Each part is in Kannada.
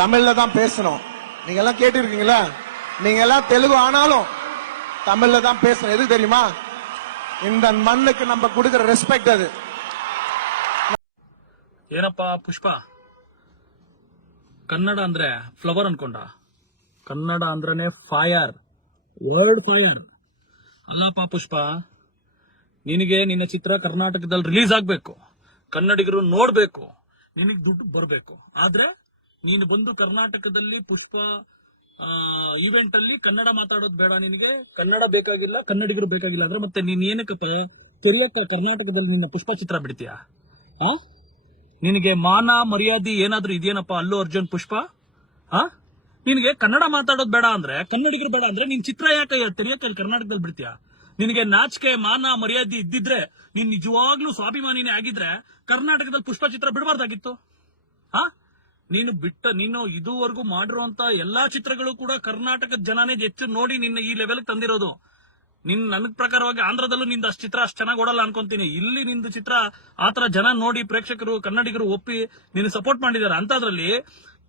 தமிழ்ல தான் பேசணும் நீங்க எல்லாம் கேட்டிருக்கீங்களா நீங்க எல்லாம் தெலுங்கு ஆனாலும் தமிழ்ல தான் பேசணும் எது தெரியுமா இந்த மண்ணுக்கு நம்ம கொடுக்கிற ரெஸ்பெக்ட் அது ಏನಪ್ಪ ಪುಷ್ಪ ಕನ್ನಡ ಅಂದ್ರೆ ಫ್ಲವರ್ ಅನ್ಕೊಂಡ ಕನ್ನಡ ಅಂದ್ರನೆ ಫೈರ್ ವರ್ಲ್ಡ್ ಫೈರ್ ಅಲ್ಲಪ್ಪ ಪುಷ್ಪ ನಿನಗೆ ನಿನ್ನ ಚಿತ್ರ ಕರ್ನಾಟಕದಲ್ಲಿ ರಿಲೀಸ್ ಆಗ್ಬೇಕು ಕನ್ನಡಿಗರು ನೋಡ್ಬೇಕು ನಿನಗೆ ದುಡ್ಡು ಬರಬೇಕು ಆದ್ರೆ ನೀನು ಬಂದು ಕರ್ನಾಟಕದಲ್ಲಿ ಪುಷ್ಪ ಈವೆಂಟ್ ಅಲ್ಲಿ ಕನ್ನಡ ಮಾತಾಡೋದು ಬೇಡ ನಿನಗೆ. ಕನ್ನಡ ಬೇಕಾಗಿಲ್ಲ, ಕನ್ನಡಿಗರು ಬೇಕಾಗಿಲ್ಲ ಅಂದ್ರೆ ಮತ್ತೆ ನೀನ್ ಏನಕ್ಕಪ್ಪ ಕೆರಿಯಕ್ಕ ಕರ್ನಾಟಕದಲ್ಲಿ ನಿನ್ನ ಪುಷ್ಪ ಚಿತ್ರ ಬಿಡ್ತೀಯಾ? ಹಾ ನಿನಗೆ ಮಾನ ಮರ್ಯಾದೆ ಏನಾದ್ರೂ ಇದೇನಪ್ಪ ಅಲ್ಲು ಅರ್ಜುನ್ ಪುಷ್ಪ? ಹಾ ನಿನಗೆ ಕನ್ನಡ ಮಾತಾಡೋದು ಬೇಡ ಅಂದ್ರೆ, ಕನ್ನಡಿಗರು ಬೇಡ ಅಂದ್ರೆ ನಿನ್ ಚಿತ್ರ ಯಾಕೆ ತೆರೆಯಕ್ಕೆ ಕರ್ನಾಟಕದಲ್ಲಿ ಬಿಡ್ತೀಯ? ನಿನಗೆ ನಾಚಿಕೆ, ಮಾನ, ಮರ್ಯಾದೆ ಇದ್ದಿದ್ರೆ, ನೀನ್ ನಿಜವಾಗ್ಲೂ ಸ್ವಾಭಿಮಾನಿನೇ ಆಗಿದ್ರೆ ಕರ್ನಾಟಕದಲ್ಲಿ ಪುಷ್ಪ ಚಿತ್ರ ಬಿಡಬಾರ್ದಾಗಿತ್ತು. ಹಾ ನೀನು ಬಿಟ್ಟ, ನೀನು ಇದುವರೆಗೂ ಮಾಡಿರುವಂತ ಎಲ್ಲಾ ಚಿತ್ರಗಳು ಕೂಡ ಕರ್ನಾಟಕದ ಜನನೇ ಹೆಚ್ಚು ನೋಡಿ ನಿನ್ನ ಈ ಲೆವೆಲ್ ತಂದಿರೋದು. ನಿನ್, ನನ್ನ ಪ್ರಕಾರವಾಗಿ ಆಂಧ್ರದಲ್ಲೂ ನಿಂದ ಅಷ್ಟು ಚಿತ್ರ ಅಷ್ಟು ಚೆನ್ನಾಗಿ ಓಡಲ್ಲ ಅನ್ಕೊಂತೀನಿ. ಇಲ್ಲಿ ನಿಂದು ಚಿತ್ರ ಆತರ ಜನ ನೋಡಿ ಪ್ರೇಕ್ಷಕರು, ಕನ್ನಡಿಗರು ಒಪ್ಪಿ ನಿನ್ನ ಸಪೋರ್ಟ್ ಮಾಡಿದ್ದಾರೆ. ಅಂತದ್ರಲ್ಲಿ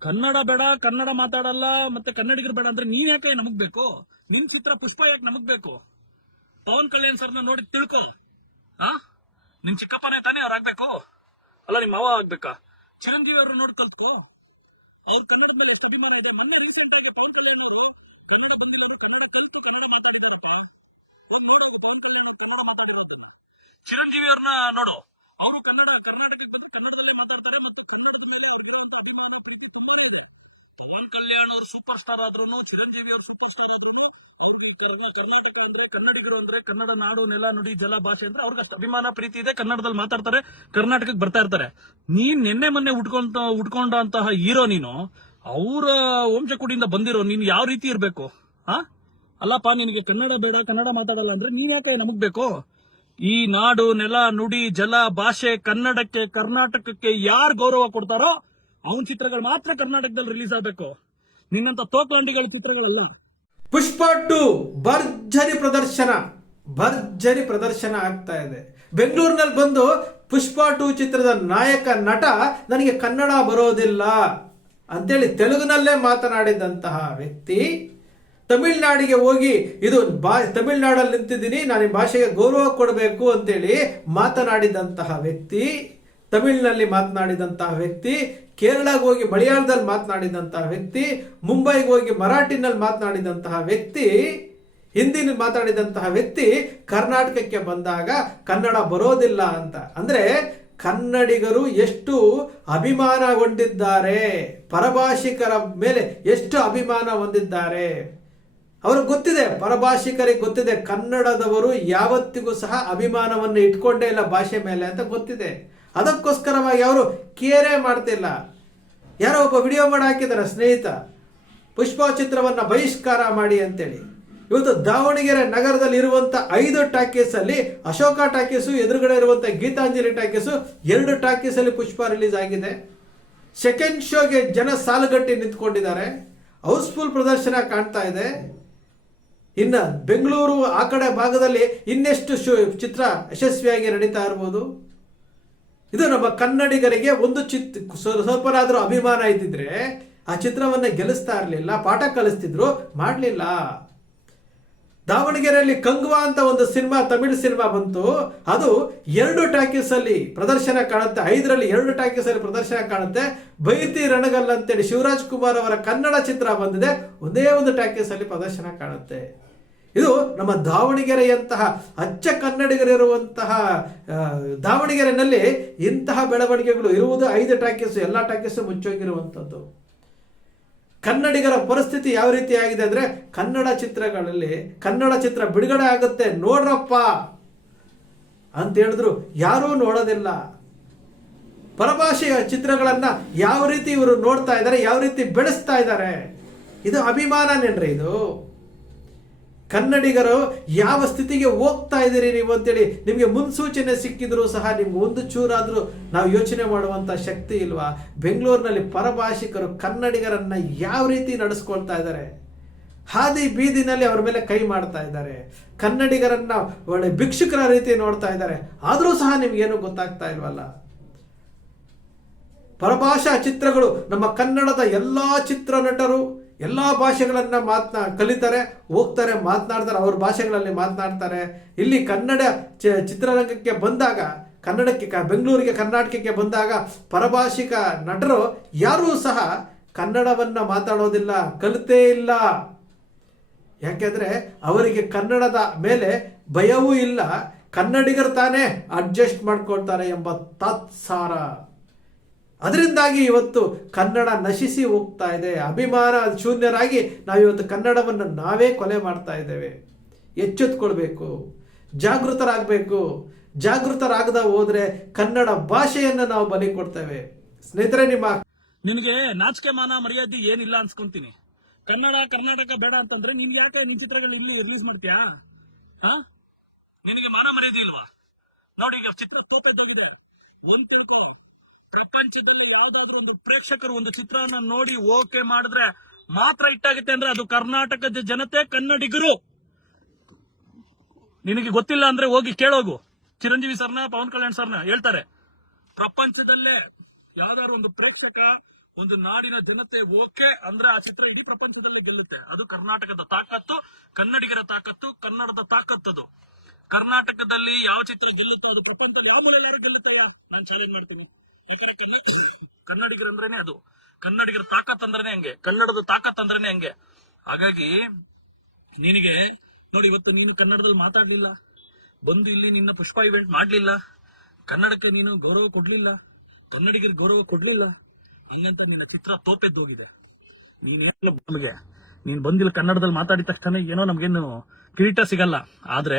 ಕನ್ನಡ ಬೇಡ, ಕನ್ನಡ ಮಾತಾಡಲ್ಲ, ಮತ್ತೆ ಕನ್ನಡಿಗರು ಬೇಡ ಅಂದ್ರೆ ನೀನ್ ಯಾಕೆ ನಮಗ್ ಬೇಕು? ನಿನ್ ಚಿತ್ರ ಪುಷ್ಪ ಯಾಕೆ ನಮಗ್ ಬೇಕು? ಪವನ್ ಕಲ್ಯಾಣ್ ಸರ್ನ ನೋಡಿ ತಿಳ್ಕೊಲ್ ಆ? ನಿನ್ ಚಿಕ್ಕಪ್ಪನೇ ತಾನೇ ಅವ್ರಾಗ್ಬೇಕು ಅಲ್ಲ ನಿಮ್ಮ ಮಾವ ಆಗ್ಬೇಕಾ? ಚಿರಂಜೀವಿ ಅವ್ರನ್ನ ನೋಡಿ ಕಲ್ತು ಅವ್ರ ಕನ್ನಡ ಮೇಲೆ ಅಭಿಮಾನ ಇದೆ. ಮೊನ್ನೆ ಅವರು ಕನ್ನಡ ಚಿರಂಜೀವಿ ಅವ್ರನ್ನ ನೋಡು. ಅವರು ಕನ್ನಡ, ಕರ್ನಾಟಕ, ಕನ್ನಡದಲ್ಲೇ ಮಾತಾಡ್ತಾರೆ ಪವನ್ ಕಲ್ಯಾಣ್ ಅವ್ರು ಸೂಪರ್ ಸ್ಟಾರ್ ಆದ್ರೂ ಚಿರಂಜೀವಿ ಅವ್ರು ಸೂಪರ್ ಸ್ಟಾರ್ ಆದ್ರು ಕರ್ನಾಟಕ ಅಂದ್ರೆ ಕನ್ನಡಿಗರು ಅಂದ್ರೆ ಕನ್ನಡ ನಾಡು, ನೆಲ, ನುಡಿ, ಜಲ, ಭಾಷೆ ಅಂದ್ರೆ ಅವ್ರಿಗೆ ಅಷ್ಟು ಅಭಿಮಾನ, ಪ್ರೀತಿ ಇದೆ. ಕನ್ನಡದಲ್ಲಿ ಮಾತಾಡ್ತಾರೆ, ಕರ್ನಾಟಕಕ್ಕೆ ಬರ್ತಾ ಇರ್ತಾರೆ. ನೀನ್ ನಿನ್ನೆ ಮೊನ್ನೆ ಉಟ್ಕೊಂತ ಉಟ್ಕೊಂಡಂತಹ ಹೀರೋ ನೀನು, ಅವರ ವಂಶಕುಡಿಯಿಂದ ಬಂದಿರೋ ನೀನ್ ಯಾವ ರೀತಿ ಇರ್ಬೇಕು? ಹಾ ಅಲ್ಲಪ್ಪ, ನಿನಗೆ ಕನ್ನಡ ಬೇಡ, ಕನ್ನಡ ಮಾತಾಡಲ್ಲ ಅಂದ್ರೆ ನೀನ್ ಯಾಕೆ ನಮಗ್ ಬೇಕು? ಈ ನಾಡು, ನೆಲ, ನುಡಿ, ಜಲ, ಭಾಷೆ, ಕನ್ನಡಕ್ಕೆ, ಕರ್ನಾಟಕಕ್ಕೆ ಯಾರ್ ಗೌರವ ಕೊಡ್ತಾರೋ, ಅವನ್ ಚಿತ್ರಗಳು ಮಾತ್ರ ಕರ್ನಾಟಕದಲ್ಲಿ ರಿಲೀಸ್ ಆಗ್ಬೇಕು. ನಿನ್ನಂತ ತೋಕ್ಲಾಂಡಿಗಳ ಚಿತ್ರಗಳಲ್ಲ. ಪುಷ್ಪ ಟು ಭರ್ಜರಿ ಪ್ರದರ್ಶನ. ಭರ್ಜರಿ ಪ್ರದರ್ಶನ ಆಗ್ತಾ ಇದೆ. ಬೆಂಗಳೂರಿನಲ್ಲಿ ಬಂದು ಪುಷ್ಪ ಟು ಚಿತ್ರದ ನಾಯಕ ನಟ ನನಗೆ ಕನ್ನಡ ಬರೋದಿಲ್ಲ ಅಂತೇಳಿ ತೆಲುಗಿನಲ್ಲೇ ಮಾತನಾಡಿದಂತಹ ವ್ಯಕ್ತಿ, ತಮಿಳ್ನಾಡಿಗೆ ಹೋಗಿ ಇದು ಬಾ, ತಮಿಳ್ನಾಡಲ್ಲಿ ನಿಂತಿದ್ದೀನಿ ನಾನು ಭಾಷೆಗೆ ಗೌರವ ಕೊಡಬೇಕು ಅಂತೇಳಿ ಮಾತನಾಡಿದಂತಹ ವ್ಯಕ್ತಿ, ತಮಿಳಿನಲ್ಲಿ ಮಾತನಾಡಿದಂತಹ ವ್ಯಕ್ತಿ ಕೇರಳಗೆ ಹೋಗಿ ಮಲಯಾಳದಲ್ಲಿ ಮಾತನಾಡಿದಂತಹ ವ್ಯಕ್ತಿ, ಮುಂಬೈಗೆ ಹೋಗಿ ಮರಾಠಿನಲ್ಲಿ ಮಾತನಾಡಿದಂತಹ ವ್ಯಕ್ತಿ, ಹಿಂದಿನ ಮಾತಾಡಿದಂತಹ ವ್ಯಕ್ತಿ ಕರ್ನಾಟಕಕ್ಕೆ ಬಂದಾಗ ಕನ್ನಡ ಬರೋದಿಲ್ಲ ಅಂತ. ಅಂದ್ರೆ ಕನ್ನಡಿಗರು ಎಷ್ಟು ಅಭಿಮಾನ ಹೊಂದಿದ್ದಾರೆ ಪರಭಾಷಿಕರ ಮೇಲೆ ಎಷ್ಟು ಅಭಿಮಾನ ಹೊಂದಿದ್ದಾರೆ. ಅವ್ರಿಗೆ ಗೊತ್ತಿದೆ, ಪರಭಾಷಿಕರಿಗೆ ಗೊತ್ತಿದೆ, ಕನ್ನಡದವರು ಯಾವತ್ತಿಗೂ ಸಹ ಅಭಿಮಾನವನ್ನು ಇಟ್ಕೊಂಡೇ ಇಲ್ಲ ಭಾಷೆ ಮೇಲೆ ಅಂತ ಗೊತ್ತಿದೆ. ಅದಕ್ಕೋಸ್ಕರವಾಗಿ ಅವರು ಕೇರೆ ಮಾಡ್ತಿಲ್ಲ. ಯಾರೋ ಒಬ್ಬ ವಿಡಿಯೋ ಮಾಡಿ ಹಾಕಿದ್ದಾರೆ ಸ್ನೇಹಿತ. ಪುಷ್ಪ ಚಿತ್ರವನ್ನು ಬಹಿಷ್ಕಾರ ಮಾಡಿ ಅಂತೇಳಿ. ಇವತ್ತು ದಾವಣಗೆರೆ ನಗರದಲ್ಲಿ ಇರುವಂಥ ಐದು ಟಾಕೀಸಲ್ಲಿ ಅಶೋಕ ಟಾಕೀಸು, ಎದುರುಗಡೆ ಇರುವಂಥ ಗೀತಾಂಜಲಿ ಟಾಕೀಸು, ಎರಡು ಟಾಕೀಸಲ್ಲಿ ಪುಷ್ಪ ರಿಲೀಸ್ ಆಗಿದೆ. ಸೆಕೆಂಡ್ ಶೋಗೆ ಜನ ಸಾಲುಗಟ್ಟಿ ನಿಂತ್ಕೊಂಡಿದ್ದಾರೆ. ಹೌಸ್ಫುಲ್ ಪ್ರದರ್ಶನ ಕಾಣ್ತಾ ಇದೆ. ಇನ್ನು ಬೆಂಗಳೂರು ಆ ಕಡೆ ಭಾಗದಲ್ಲಿ ಇನ್ನೆಷ್ಟು ಶೋ ಚಿತ್ರ ಯಶಸ್ವಿಯಾಗಿ ನಡೀತಾ ಇರ್ಬೋದು. ಇದು ನಮ್ಮ ಕನ್ನಡಿಗರಿಗೆ ಒಂದು ಚಿತ್ ಸ್ವಲ್ಪನಾದರೂ ಅಭಿಮಾನ ಇದ್ದಿದ್ರೆ ಆ ಚಿತ್ರವನ್ನ ಗೆಲ್ಲಿಸ್ತಾ ಇರಲಿಲ್ಲ, ಪಾಠ ಕಲಿಸ್ತಿದ್ರು, ಮಾಡಲಿಲ್ಲ. ದಾವಣಗೆರೆಯಲ್ಲಿ ಕಂಗುವಾ ಅಂತ ಒಂದು ಸಿನಿಮಾ, ತಮಿಳ್ ಸಿನಿಮಾ ಬಂತು. ಅದು ಎರಡು ಟಾಕೀಸ್ ಅಲ್ಲಿ ಪ್ರದರ್ಶನ ಕಾಣುತ್ತೆ. ಐದರಲ್ಲಿ ಎರಡು ಟಾಕೀಸ್ ಅಲ್ಲಿ ಪ್ರದರ್ಶನ ಕಾಣುತ್ತೆ. ಬೈತಿ ರಣಗಲ್ ಅಂತೇಳಿ ಶಿವರಾಜ್ ಕುಮಾರ್ ಅವರ ಕನ್ನಡ ಚಿತ್ರ ಬಂದಿದೆ. ಒಂದೇ ಒಂದು ಟಾಕೀಸ್ ಅಲ್ಲಿ ಪ್ರದರ್ಶನ ಕಾಣುತ್ತೆ. ಇದು ನಮ್ಮ ದಾವಣಗೆರೆಯಂತಹ ಅಚ್ಚ ಕನ್ನಡಿಗರಿರುವಂತಹ ದಾವಣಗೆರೆನಲ್ಲಿ ಇಂತಹ ಬೆಳವಣಿಗೆಗಳು ಇರುವುದು ಐದು ಟಾಕೀಸು ಎಲ್ಲ ಟಾಕೀಸು ಮುಚ್ಚೋಗಿರುವಂಥದ್ದು. ಕನ್ನಡಿಗರ ಪರಿಸ್ಥಿತಿ ಯಾವ ರೀತಿ ಆಗಿದೆ ಅಂದ್ರೆ ಕನ್ನಡ ಚಿತ್ರಗಳಲ್ಲಿ, ಕನ್ನಡ ಚಿತ್ರ ಬಿಡುಗಡೆ ಆಗುತ್ತೆ, ನೋಡ್ರಪ್ಪ ಅಂತ ಹೇಳಿದ್ರು, ಯಾರೂ ನೋಡೋದಿಲ್ಲ. ಪರಭಾಷೆಯ ಚಿತ್ರಗಳನ್ನು ಯಾವ ರೀತಿ ಇವರು ನೋಡ್ತಾ ಇದ್ದಾರೆ, ಯಾವ ರೀತಿ ಬೆಳೆಸ್ತಾ ಇದ್ದಾರೆ. ಇದು ಅಭಿಮಾನನೇನ್ರಿ ಇದು? ಕನ್ನಡಿಗರು ಯಾವ ಸ್ಥಿತಿಗೆ ಹೋಗ್ತಾ ಇದ್ದೀರಿ ನೀವು ಅಂತೇಳಿ ನಿಮಗೆ ಮುನ್ಸೂಚನೆ ಸಿಕ್ಕಿದ್ರು ಸಹ ನಿಮ್ಗೆ ಒಂದು ಚೂರಾದರೂ ನಾವು ಯೋಚನೆ ಮಾಡುವಂತ ಶಕ್ತಿ ಇಲ್ವಾ? ಬೆಂಗಳೂರಿನಲ್ಲಿ ಪರಭಾಷಿಕರು ಕನ್ನಡಿಗರನ್ನ ಯಾವ ರೀತಿ ನಡೆಸ್ಕೊಳ್ತಾ ಇದ್ದಾರೆ? ಹಾದಿ ಬೀದಿನಲ್ಲಿ ಅವ್ರ ಮೇಲೆ ಕೈ ಮಾಡ್ತಾ ಇದ್ದಾರೆ. ಕನ್ನಡಿಗರನ್ನ ಒಳ್ಳೆ ಭಿಕ್ಷುಕರ ರೀತಿ ನೋಡ್ತಾ ಇದ್ದಾರೆ. ಆದರೂ ಸಹ ನಿಮ್ಗೇನು ಗೊತ್ತಾಗ್ತಾ ಇಲ್ವಲ್ಲ? ಪರಭಾಷಾ ಚಿತ್ರಗಳು ನಮ್ಮ ಕನ್ನಡದ ಎಲ್ಲ ಚಿತ್ರನಟರು ಎಲ್ಲ ಭಾಷೆಗಳನ್ನು ಮಾತನಾ, ಕಲಿತಾರೆ, ಹೋಗ್ತಾರೆ, ಮಾತನಾಡ್ತಾರೆ, ಅವ್ರ ಭಾಷೆಗಳಲ್ಲಿ ಮಾತನಾಡ್ತಾರೆ. ಇಲ್ಲಿ ಕನ್ನಡ ಚಿತ್ರರಂಗಕ್ಕೆ ಬಂದಾಗ, ಕನ್ನಡಕ್ಕೆ ಕ- ಬೆಂಗಳೂರಿಗೆ, ಕರ್ನಾಟಕಕ್ಕೆ ಬಂದಾಗ ಪರಭಾಷಿಕ ನಟರು ಯಾರೂ ಸಹ ಕನ್ನಡವನ್ನ ಮಾತಾಡೋದಿಲ್ಲ, ಕಲಿತೇ ಇಲ್ಲ. ಯಾಕೆಂದ್ರೆ ಅವರಿಗೆ ಕನ್ನಡದ ಮೇಲೆ ಭಯವೂ ಇಲ್ಲ, ಕನ್ನಡಿಗರು ತಾನೇ ಅಡ್ಜಸ್ಟ್ ಮಾಡ್ಕೊಳ್ತಾರೆ ಎಂಬ ತಾತ್ಸಾರ. ಅದರಿಂದಾಗಿ ಇವತ್ತು ಕನ್ನಡ ನಶಿಸಿ ಹೋಗ್ತಾ ಇದೆ. ಅಭಿಮಾನ ಶೂನ್ಯರಾಗಿ ನಾವಿವತ್ತು ಕನ್ನಡವನ್ನು ನಾವೇ ಕೊಲೆ ಮಾಡ್ತಾ ಇದ್ದೇವೆ. ಎಚ್ಚೆತ್ಕೊಳ್ಬೇಕು, ಜಾಗೃತರಾಗಬೇಕು. ಜಾಗೃತರಾಗದ ಹೋದ್ರೆ ಕನ್ನಡ ಭಾಷೆಯನ್ನು ನಾವು ಬಲಿ ಕೊಡ್ತೇವೆ. ಸ್ನೇಹಿತರೆ, ನಿಮ್ಮ ನಿನಗೆ ನಾಚಿಕೆ ಮಾನ ಮರ್ಯಾದೆ ಏನಿಲ್ಲ ಅನ್ಸ್ಕೊಂತೀನಿ. ಕನ್ನಡ, ಕರ್ನಾಟಕ ಬೇಡ ಅಂತಂದ್ರೆ ನಿನ್ ಯಾಕೆ ನಿನ್ ಚಿತ್ರಗಳು ಇಲ್ಲಿ ರಿಲೀಸ್ ಮಾಡ್ತೀಯಾ? ನಿನಗೆ ಮಾನ ಮರ್ಯಾದೆ ಇಲ್ವಾ? ನೋಡಿ ಈಗ ಚಿತ್ರ ತೋಪೆದೋಗಿದೆ ಒಂದ್ ಕೋಟಿ ಪ್ರಪಂಚದಲ್ಲಿ ಯಾವ್ದಾದ್ರು ಒಂದು ಪ್ರೇಕ್ಷಕರು ಒಂದು ಚಿತ್ರವನ್ನ ನೋಡಿ ಓಕೆ ಮಾಡಿದ್ರೆ ಮಾತ್ರ ಇಟ್ಟಾಗುತ್ತೆ ಅಂದ್ರೆ ಅದು ಕರ್ನಾಟಕದ ಜನತೆ ಕನ್ನಡಿಗರು. ನಿನಗೆ ಗೊತ್ತಿಲ್ಲ ಅಂದ್ರೆ ಹೋಗಿ ಕೇಳೋಗು. ಚಿರಂಜೀವಿ ಸರ್ನ, ಪವನ್ ಕಲ್ಯಾಣ್ ಸರ್ನ ಹೇಳ್ತಾರೆ. ಪ್ರಪಂಚದಲ್ಲೇ ಯಾವ್ದಾದ್ರು ಒಂದು ಪ್ರೇಕ್ಷಕ ಒಂದು ನಾಡಿನ ಜನತೆ ಓಕೆ ಅಂದ್ರೆ ಆ ಚಿತ್ರ ಇಡೀ ಪ್ರಪಂಚದಲ್ಲೇ ಗೆಲ್ಲುತ್ತೆ. ಅದು ಕರ್ನಾಟಕದ ತಾಕತ್ತು, ಕನ್ನಡಿಗರ ತಾಕತ್ತು, ಕನ್ನಡದ ತಾಕತ್ತದು. ಕರ್ನಾಟಕದಲ್ಲಿ ಯಾವ ಚಿತ್ರ ಗೆಲ್ಲುತ್ತೋ ಅದು ಪ್ರಪಂಚದ ಯಾವ ಮೂಲೆಯಾರು ಗೆಲ್ಲುತ್ತಯ್ಯ? ನಾನು ಚಾಲೆಂಜ್ ಮಾಡ್ತೀನಿ. ಕನ್ನಡಿಗರು ಅಂದ್ರೇನೆ ಅದು. ಕನ್ನಡಿಗರ ತಾಕತ್ ಅಂದ್ರೇನೆ ಹಂಗೆ. ಕನ್ನಡದ ತಾಕತ್ ಅಂದ್ರೇನೆ ಹಂಗೆ. ಹಾಗಾಗಿ ನಿನಗೆ ನೋಡಿ ಇವತ್ತು ನೀನು ಕನ್ನಡದಲ್ಲಿ ಮಾತಾಡ್ಲಿಲ್ಲ. ಬಂದು ಇಲ್ಲಿ ನಿನ್ನ ಪುಷ್ಪ ಇವೆಂಟ್ ಮಾಡ್ಲಿಲ್ಲ. ಕನ್ನಡಕ್ಕೆ ನೀನು ಗೌರವ ಕೊಡ್ಲಿಲ್ಲ. ಕನ್ನಡಿಗರ ಗೌರವ ಕೊಡ್ಲಿಲ್ಲ. ಹಂಗಂತ ನಿನ್ನ ಚಿತ್ರ ತೋಪೆದ್ದೋಗಿದೆ ನೀನ್ ಹೇಳಲ್ಲ ನಮಗೆ, ನೀನ್ ಬಂದಿಲ್ಲ ಕನ್ನಡದಲ್ಲಿ ಮಾತಾಡಿದ ತಕ್ಷಣ ಏನೋ ನಮ್ಗೇನು ಕಿರೀಟ ಸಿಗಲ್ಲ. ಆದ್ರೆ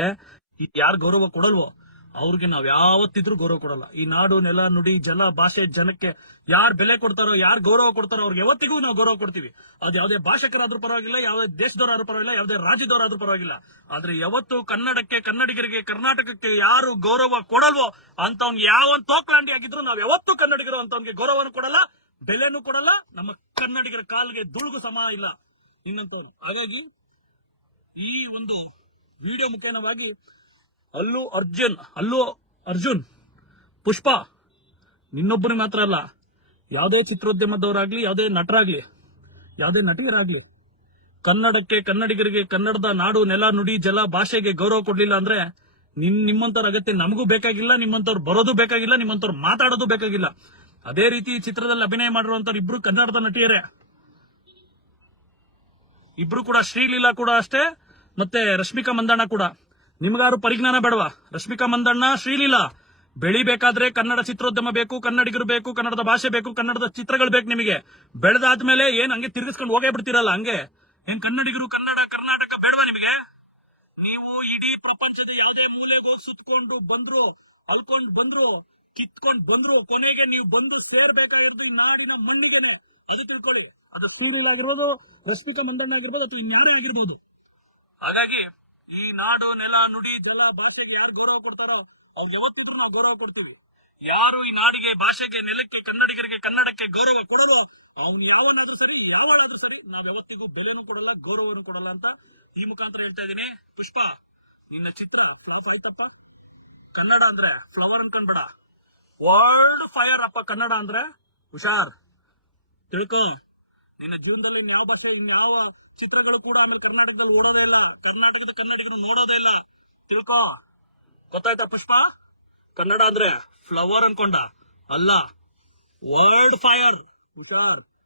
ಯಾರು ಗೌರವ ಕೊಡಲ್ವೋ ಅವ್ರಿಗೆ ನಾವ್ ಯಾವತ್ತಿದ್ರೂ ಗೌರವ ಕೊಡಲ್ಲ. ಈ ನಾಡು, ನೆಲ, ನುಡಿ, ಜಲ, ಭಾಷೆ, ಜನಕ್ಕೆ ಯಾರು ಬೆಲೆ ಕೊಡ್ತಾರೋ, ಯಾರು ಗೌರವ ಕೊಡ್ತಾರೋ ಅವ್ರಿಗೆ ಯಾವತ್ತಿಗೂ ನಾವು ಗೌರವ ಕೊಡ್ತೀವಿ. ಅದು ಯಾವುದೇ ಭಾಷಕರಾದ್ರೂ ಪರವಾಗಿಲ್ಲ, ಯಾವುದೇ ದೇಶದವರಾದ್ರೂ ಪರವಾಗಿಲ್ಲ, ಯಾವುದೇ ರಾಜ್ಯದವರಾದ್ರೂ ಪರವಾಗಿಲ್ಲ. ಆದ್ರೆ ಯಾವತ್ತು ಕನ್ನಡಕ್ಕೆ, ಕನ್ನಡಿಗರಿಗೆ, ಕರ್ನಾಟಕಕ್ಕೆ ಯಾರು ಗೌರವ ಕೊಡಲ್ವೋ ಅಂತವ್ನ್ ಯಾವ ತೋಕ್ಲಾಂಡಿ ಆಗಿದ್ರು ನಾವ್ ಯಾವತ್ತೂ ಕನ್ನಡಿಗರು ಅಂತವ್ನಿಗೆ ಗೌರವನು ಕೊಡಲ್ಲ, ಬೆಲೆನೂ ಕೊಡಲ್ಲ, ನಮ್ಮ ಕನ್ನಡಿಗರ ಕಾಲ್ಗೆ ದುಳುಗು ಸಮ ಇಲ್ಲ. ಇನ್ನೊಂದು ಹಾಗಾಗಿ ಈ ಒಂದು ವಿಡಿಯೋ ಮುಖೇನವಾಗಿ ಅಲ್ಲು ಅರ್ಜುನ್, ಅಲ್ಲೂ ಅರ್ಜುನ್. ಪುಷ್ಪ ನಿನ್ನೊಬ್ಬನಿಗೆ ಮಾತ್ರ ಅಲ್ಲ, ಯಾವುದೇ ಚಿತ್ರೋದ್ಯಮದವರಾಗ್ಲಿ, ಯಾವುದೇ ನಟರಾಗ್ಲಿ, ಯಾವುದೇ ನಟಿಯರಾಗ್ಲಿ ಕನ್ನಡಕ್ಕೆ, ಕನ್ನಡಿಗರಿಗೆ, ಕನ್ನಡದ ನಾಡು, ನೆಲ, ನುಡಿ, ಜಲ, ಭಾಷೆಗೆ ಗೌರವ ಕೊಡ್ಲಿಲ್ಲ ಅಂದ್ರೆ ನಿನ್ ನಿಮ್ಮಂತವ್ರ ಅಗತ್ಯ ನಮಗೂ ಬೇಕಾಗಿಲ್ಲ ನಿಮ್ಮಂತವ್ರು ಬರೋದು ಬೇಕಾಗಿಲ್ಲ ನಿಮ್ಮಂತವ್ರು ಮಾತಾಡೋದು ಬೇಕಾಗಿಲ್ಲ. ಅದೇ ರೀತಿ ಚಿತ್ರದಲ್ಲಿ ಅಭಿನಯ ಮಾಡಿರುವಂತವ್ರು ಇಬ್ರು ಕನ್ನಡದ ನಟಿಯರೇ. ಇಬ್ರು ಕೂಡ ಶ್ರೀಲೀಲಾ ಕೂಡ ಅಷ್ಟೇ, ಮತ್ತೆ ರಶ್ಮಿಕಾ ಮಂದಣ್ಣ ಕೂಡ. ನಿಮ್ಗಾರು ಪರಿಜ್ಞಾನ ಬೇಡವಾ? ರಶ್ಮಿಕಾ ಮಂದಣ್ಣ, ಶ್ರೀಲೀಲಾ. ಬೆಳಿಬೇಕಾದ್ರೆ ಕನ್ನಡ ಚಿತ್ರೋದ್ಯಮ ಬೇಕು, ಕನ್ನಡಿಗರು ಬೇಕು, ಕನ್ನಡದ ಭಾಷೆ ಬೇಕು, ಕನ್ನಡದ ಚಿತ್ರಗಳು ಬೇಕು ನಿಮಗೆ. ಬೆಳೆದಾದ್ಮೇಲೆ ಏನ್ ಹಂಗೆ ತಿರ್ಗಿಸ್ಕೊಂಡು ಹೋಗೇ ಬಿಡ್ತೀರಲ್ಲ ಹಂಗೆ? ಏನ್ ಕನ್ನಡಿಗರು ಕನ್ನಡ, ಕರ್ನಾಟಕ ಬೇಡವಾ ನಿಮಗೆ? ನೀವು ಇಡೀ ಪ್ರಪಂಚದ ಯಾವುದೇ ಮೂಲೆಗೂ ಸುತ್ಕೊಂಡು ಬಂದ್ರು, ಅಲ್ಕೊಂಡ್ ಬಂದ್ರು, ಕಿತ್ಕೊಂಡ್ ಬಂದ್ರು, ಕೊನೆಗೆ ನೀವು ಬಂದು ಸೇರ್ಬೇಕಾಗಿರೋದು ಈ ನಾಡಿನ ಮಣ್ಣಿಗೆನೆ. ಅದು ತಿಳ್ಕೊಳ್ಳಿ. ಅದು ಸೀರಿಯಲ್ ಆಗಿರ್ಬೋದು, ರಶ್ಮಿಕಾ ಮಂದಣ್ಣ ಆಗಿರ್ಬೋದು, ಅಥವಾ ಇನ್ಯಾರೇ ಆಗಿರ್ಬೋದು. ಹಾಗಾಗಿ ಈ ನಾಡು, ನೆಲ, ನುಡಿ, ಜಲ ಭಾಷೆಗೆ ಯಾರು ಗೌರವ ಕೊಡ್ತಾರೋ ಅವ್ರಿಗೆ ಯಾವತ್ತಿದ್ರು ನಾವು ಗೌರವ ಕೊಡ್ತೀವಿ. ಯಾರು ಈ ನಾಡಿಗೆ, ಭಾಷೆಗೆ, ನೆಲಕ್ಕೆ, ಕನ್ನಡಿಗರಿಗೆ, ಕನ್ನಡಕ್ಕೆ ಗೌರವ ಕೊಡೋದು ಅವ್ನು ಯಾವನಾದ್ರೂ ಸರಿ, ಯಾವಳಾದ್ರೂ ಸರಿ ನಾವ್ ಯಾವತ್ತಿಗೂ ಬೆಲೆನೂ ಕೊಡಲ್ಲ, ಗೌರವನು ಕೊಡಲ್ಲ ಅಂತ ಈ ಮುಖಾಂತರ ಹೇಳ್ತಾ ಇದೀನಿ ಪುಷ್ಪ, ನಿನ್ನ ಚಿತ್ರ ಫ್ಲಾಪ್ ಆಯ್ತಪ್ಪ. ಕನ್ನಡ ಅಂದ್ರೆ ಫ್ಲವರ್ ಅನ್ಕೊಂಡ್ಬೇಡ. ವರ್ಲ್ಡ್ ಫೈರ್ ಅಪ್ಪ ಕನ್ನಡ ಅಂದ್ರೆ ಹುಷಾರ್. ತಿಳ್ಕೊ. ನಿನ್ನ ಜೀವನದಲ್ಲಿ ಇನ್ಯಾವ ಭಾಷೆ ಇನ್ಯಾವ ಚಿತ್ರಗಳು ಕೂಡ ಆಮೇಲೆ ಕರ್ನಾಟಕದಲ್ಲಿ ಓಡೋದೇ ಇಲ್ಲ, ಕರ್ನಾಟಕದ ಕನ್ನಡಿಗರು ನೋಡೋದೇ ಇಲ್ಲ. ತಿಳ್ಕೊ. ಗೊತ್ತಾಯ್ತಾ ಪುಷ್ಪ? ಕನ್ನಡ ಅಂದ್ರೆ ಫ್ಲವರ್ ಅನ್ಕೊಂಡ. ಅಲ್ಲ ವರ್ಲ್ಡ್ ಫೈರ್ ಹುಷಾರ್.